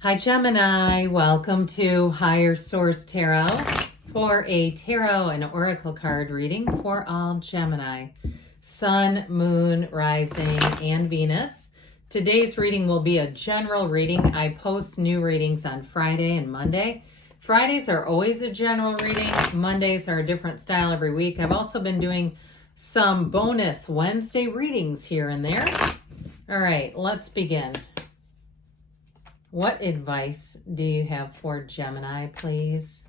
Hi Gemini, welcome to Higher Source Tarot for a tarot and oracle card reading for all Gemini, Sun, Moon, Rising, and Venus. Today's reading will be a general reading. I post new readings on Friday and Monday. Fridays are always a general reading. Mondays are a different style every week. I've also been doing some bonus Wednesday readings here and there. All right, let's begin. What advice do you have for Gemini, please?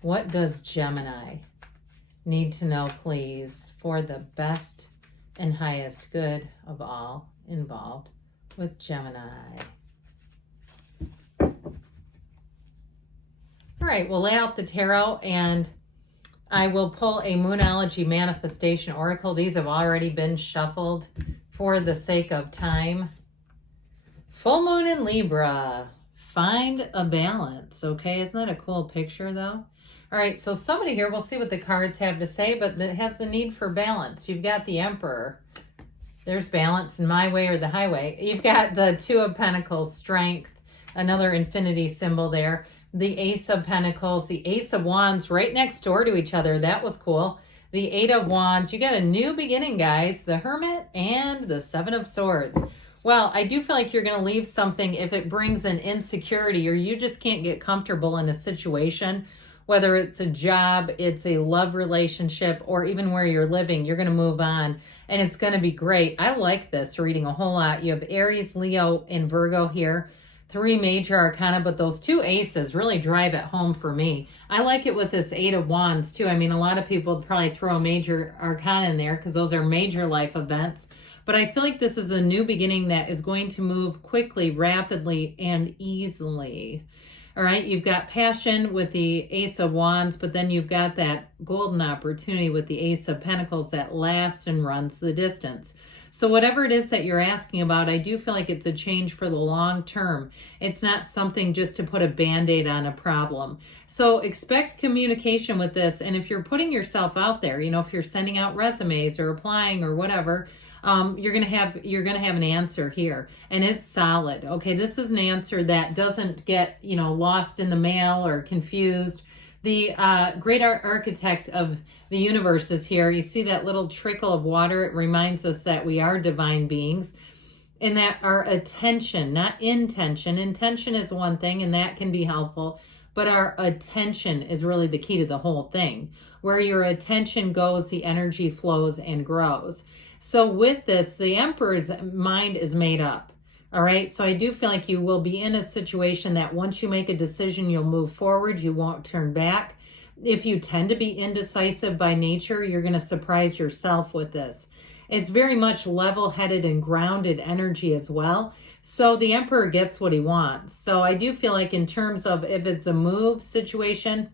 What does Gemini need to know, please, for the best and highest good of all involved with Gemini? All right, we'll lay out the tarot and I will pull a Moonology Manifestation Oracle. These have already been shuffled for the sake of time. Full moon in Libra, find a balance, okay? Isn't that a cool picture though? All right, so somebody here, we'll see what the cards have to say, but it has the need for balance. You've got the Emperor. There's balance in my way or the highway. You've got the Two of Pentacles, strength, another infinity symbol there. The Ace of Pentacles, the Ace of Wands right next door to each other. That was cool. The Eight of Wands. You got a new beginning, guys. The Hermit and the Seven of Swords. Well, I do feel like you're going to leave something if it brings an insecurity or you just can't get comfortable in a situation, whether it's a job, it's a love relationship, or even where you're living, you're going to move on and it's going to be great. I like this reading a whole lot. You have Aries, Leo, and Virgo here. 3 major arcana, but those 2 aces really drive it home for me. I like it with this 8 of Wands too. I mean, a lot of people would probably throw a major arcana in there because those are major life events. But I feel like this is a new beginning that is going to move quickly, rapidly, and easily. All right, you've got passion with the Ace of Wands, but then you've got that golden opportunity with the Ace of Pentacles that lasts and runs the distance. So whatever it is that you're asking about, I do feel like it's a change for the long term. It's not something just to put a Band-Aid on a problem. So expect communication with this. And if you're putting yourself out there, you know, if you're sending out resumes or applying or whatever, you're gonna have an answer here, and it's solid. Okay, this is an answer that doesn't get, you know, lost in the mail or confused. The great architect of the universe is here. You see that little trickle of water? It reminds us that we are divine beings and that our attention, not intention. Intention is one thing and that can be helpful, but our attention is really the key to the whole thing. Where your attention goes, the energy flows and grows. So with this, the Emperor's mind is made up. All right, so I do feel like you will be in a situation that once you make a decision, you'll move forward. You won't turn back. If you tend to be indecisive by nature, you're going to surprise yourself with this. It's very much level-headed and grounded energy as well. So the Emperor gets what he wants. So I do feel like in terms of if it's a move situation,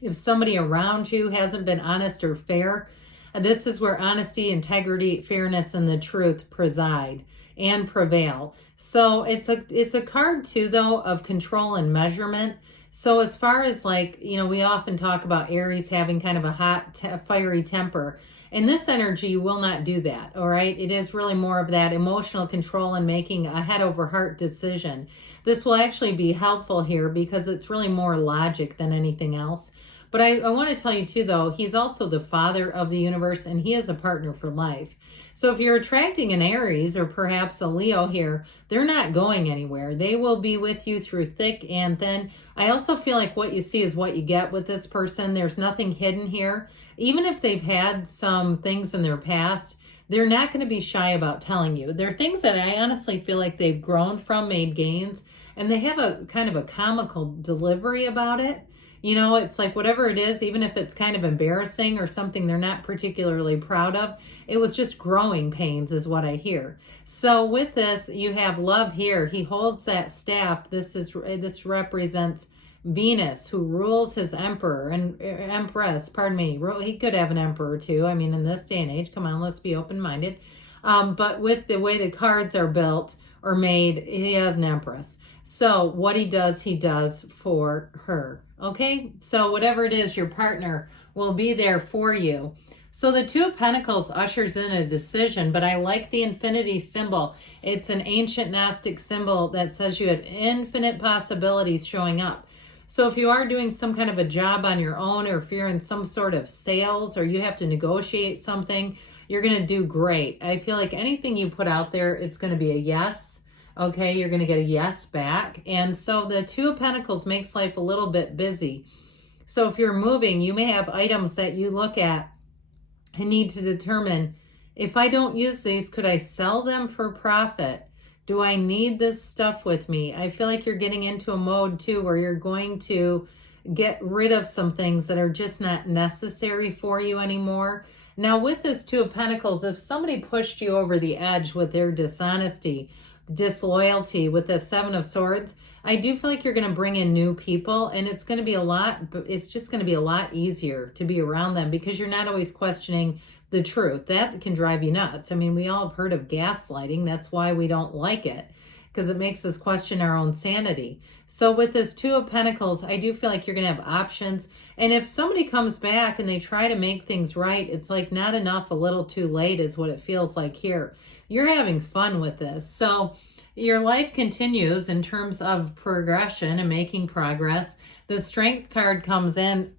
if somebody around you hasn't been honest or fair, this is where honesty, integrity, fairness, and the truth preside and prevail. So it's a card too, though, of control and measurement. So as far as like, you know, we often talk about Aries having kind of a hot, fiery temper. And this energy will not do that, all right? It is really more of that emotional control and making a head over heart decision. This will actually be helpful here because it's really more logic than anything else. But I want to tell you too, though, he's also the father of the universe and he is a partner for life. So if you're attracting an Aries or perhaps a Leo here, they're not going anywhere. They will be with you through thick and thin. I also feel like what you see is what you get with this person. There's nothing hidden here. Even if they've had some things in their past, they're not going to be shy about telling you. There are things that I honestly feel like they've grown from, made gains, and they have a kind of a comical delivery about it. You know, it's like whatever it is, even if it's kind of embarrassing or something they're not particularly proud of, it was just growing pains is what I hear. So with this, you have love here. He holds that staff. This represents Venus, who rules his emperor and empress, pardon me. He could have an emperor too. I mean, in this day and age, come on, let's be open-minded. But with the way the cards are built or made, he has an empress. So what he does for her. Okay, so whatever it is, your partner will be there for you. So the Two of Pentacles ushers in a decision, but I like the infinity symbol. It's an ancient Gnostic symbol that says you have infinite possibilities showing up. So if you are doing some kind of a job on your own, or if you're in some sort of sales, or you have to negotiate something, you're going to do great. I feel like anything you put out there, it's going to be a yes. Okay, you're going to get a yes back. And so the Two of Pentacles makes life a little bit busy. So if you're moving, you may have items that you look at and need to determine, if I don't use these, could I sell them for profit? Do I need this stuff with me? I feel like you're getting into a mode too where you're going to get rid of some things that are just not necessary for you anymore. Now with this Two of Pentacles, if somebody pushed you over the edge with their dishonesty, disloyalty, with the Seven of Swords, I do feel like you're going to bring in new people, and it's going to be a lot, but it's just going to be a lot easier to be around them because you're not always questioning the truth. That can drive you nuts. I mean, we all have heard of gaslighting. That's why we don't like it, because it makes us question our own sanity. So with this Two of Pentacles, I do feel like you're going to have options. And if somebody comes back and they try to make things right, it's like not enough, a little too late is what it feels like here. You're having fun with this. So your life continues in terms of progression and making progress. The Strength card comes in,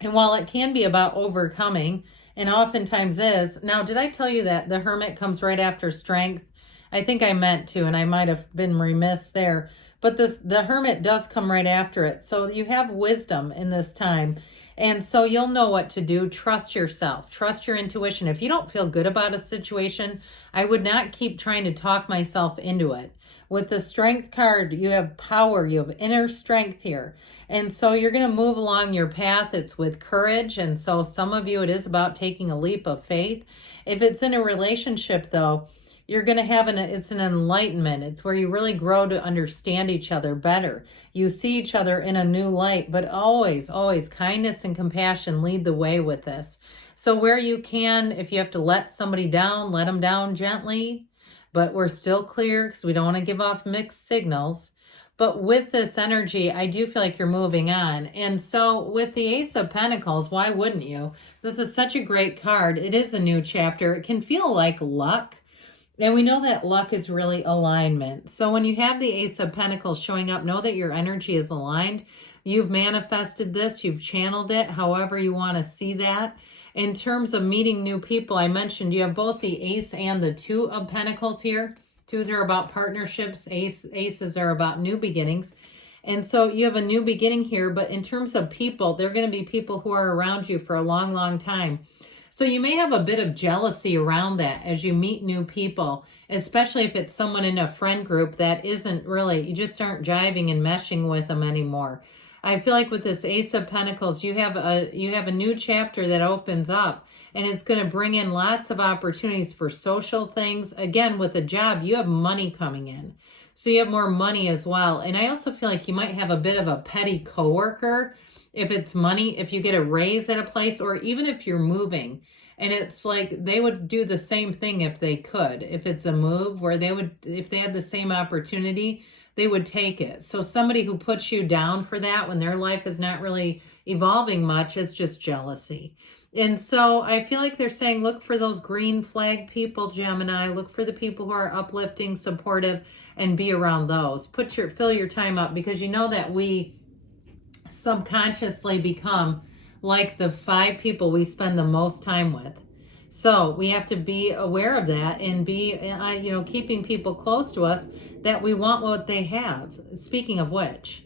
and while it can be about overcoming, and oftentimes is, now did I tell you that the Hermit comes right after Strength? I think I meant to, and I might have been remiss there. But the Hermit does come right after it. So you have wisdom in this time. And so you'll know what to do. Trust yourself. Trust your intuition. If you don't feel good about a situation, I would not keep trying to talk myself into it. With the Strength card, you have power. You have inner strength here. And so you're going to move along your path. It's with courage. And so some of you, it is about taking a leap of faith. If it's in a relationship, though, you're going to have it's an enlightenment. It's where you really grow to understand each other better. You see each other in a new light, but always, always kindness and compassion lead the way with this. So where you can, if you have to let somebody down, let them down gently, but we're still clear because we don't want to give off mixed signals. But with this energy, I do feel like you're moving on. And so with the Ace of Pentacles, why wouldn't you? This is such a great card. It is a new chapter. It can feel like luck. And we know that luck is really alignment. So when you have the Ace of Pentacles showing up, know that your energy is aligned. You've manifested this. You've channeled it, however you want to see that. In terms of meeting new people, I mentioned you have both the Ace and the Two of Pentacles here. Twos are about partnerships. Aces are about new beginnings. And so you have a new beginning here. But in terms of people, they're going to be people who are around you for a long, long time. So you may have a bit of jealousy around that as you meet new people, especially if it's someone in a friend group that isn't really, you just aren't jiving and meshing with them anymore. I feel like with this Ace of Pentacles, you have a new chapter that opens up, and it's going to bring in lots of opportunities for social things. Again, with a job, you have money coming in. So you have more money as well. And I also feel like you might have a bit of a petty coworker. If it's money, if you get a raise at a place, or even if you're moving, and it's like they would do the same thing if they could. If it's a move where they would, if they had the same opportunity, they would take it. So somebody who puts you down for that when their life is not really evolving much, it's just jealousy. And so I feel like they're saying, look for those green flag people, Gemini. Look for the people who are uplifting, supportive, and be around those. Fill your time up, because you know that we subconsciously become like the 5 people we spend the most time with. So we have to be aware of that and be, keeping people close to us that we want what they have. Speaking of which,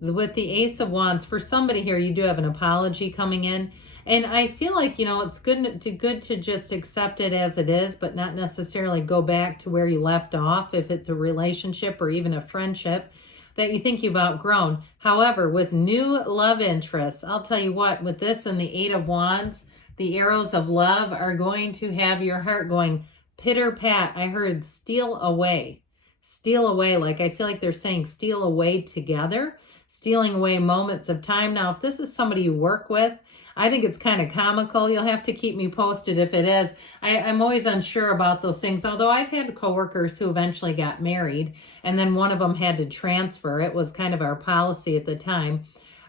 with the Ace of Wands, for somebody here, you do have an apology coming in. And I feel like, it's good to just accept it as it is, but not necessarily go back to where you left off if it's a relationship or even a friendship that you think you've outgrown. However, with new love interests, I'll tell you what, with this and the Eight of Wands, the arrows of love are going to have your heart going pitter-pat. I heard steal away. Steal away, like I feel like they're saying steal away together, stealing away moments of time. Now, if this is somebody you work with, I think it's kind of comical. You'll have to keep me posted if it is. I'm always unsure about those things, although I've had coworkers who eventually got married, and then one of them had to transfer. It was kind of our policy at the time.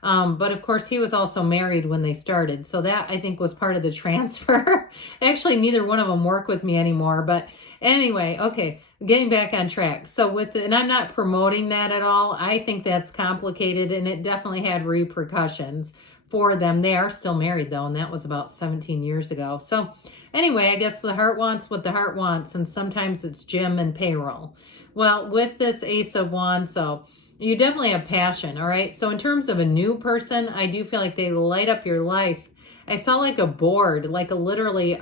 But of course, he was also married when they started. So that, I think, was part of the transfer. Actually, neither one of them work with me anymore. But anyway, okay, getting back on track. So and I'm not promoting that at all. I think that's complicated, and it definitely had repercussions for them. They are still married, though, and that was about 17 years ago. So anyway, I guess the heart wants what the heart wants, and sometimes it's gym and payroll. Well, with this Ace of Wands, so you definitely have passion, all right? So in terms of a new person, I do feel like they light up your life. I saw like a board, like a literally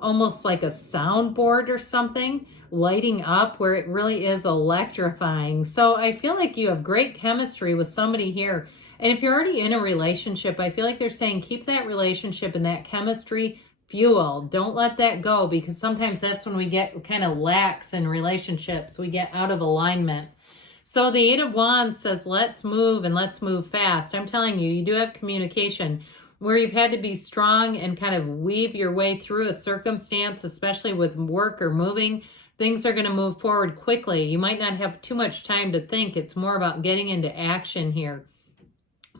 almost like a soundboard or something lighting up where it really is electrifying. So I feel like you have great chemistry with somebody here. And if you're already in a relationship, I feel like they're saying keep that relationship and that chemistry fuel. Don't let that go, because sometimes that's when we get kind of lax in relationships. We get out of alignment. So the Eight of Wands says, let's move and let's move fast. I'm telling you, you do have communication where you've had to be strong and kind of weave your way through a circumstance, especially with work or moving. Things are going to move forward quickly. You might not have too much time to think. It's more about getting into action here.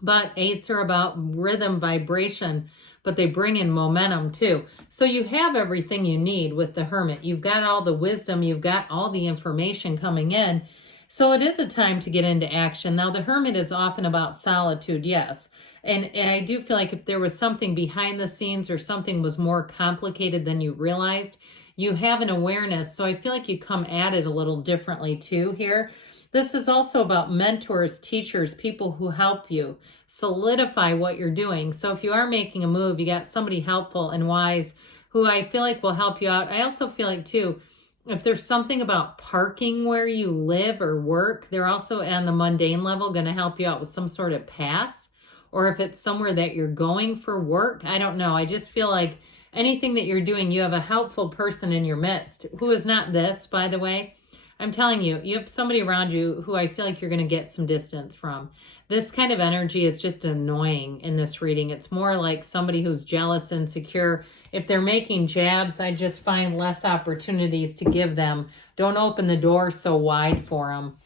But eights are about rhythm, vibration, but they bring in momentum too. So you have everything you need with the Hermit. You've got all the wisdom. You've got all the information coming in. So it is a time to get into action. Now, the Hermit is often about solitude, yes. And I do feel like if there was something behind the scenes or something was more complicated than you realized, you have an awareness. So I feel like you come at it a little differently too here. This is also about mentors, teachers, people who help you solidify what you're doing. So if you are making a move, you got somebody helpful and wise who I feel like will help you out. I also feel like too, if there's something about parking where you live or work, they're also on the mundane level going to help you out with some sort of pass. Or if it's somewhere that you're going for work, I don't know. I just feel like anything that you're doing, you have a helpful person in your midst who is not this, by the way. I'm telling you, you have somebody around you who I feel like you're going to get some distance from. This kind of energy is just annoying in this reading. It's more like somebody who's jealous, insecure. If they're making jabs, I just find less opportunities to give them. Don't open the door so wide for them.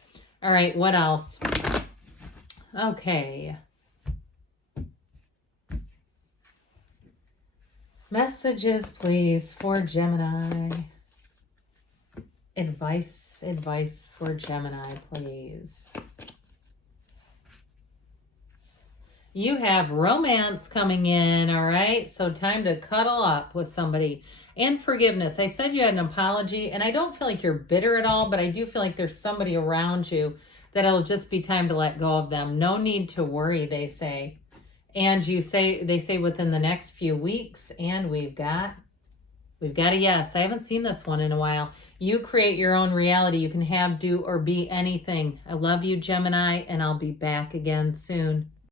All right, what else? Okay. Messages, please, for Gemini. Advice for Gemini, please. You have romance coming in, all right? So time to cuddle up with somebody. And forgiveness. I said you had an apology, and I don't feel like you're bitter at all, but I do feel like there's somebody around you that it'll just be time to let go of them. No need to worry, they say. And they say within the next few weeks, and we've got a yes. I haven't seen this one in a while. You create your own reality. You can have, do, or be anything. I love you, Gemini, and I'll be back again soon.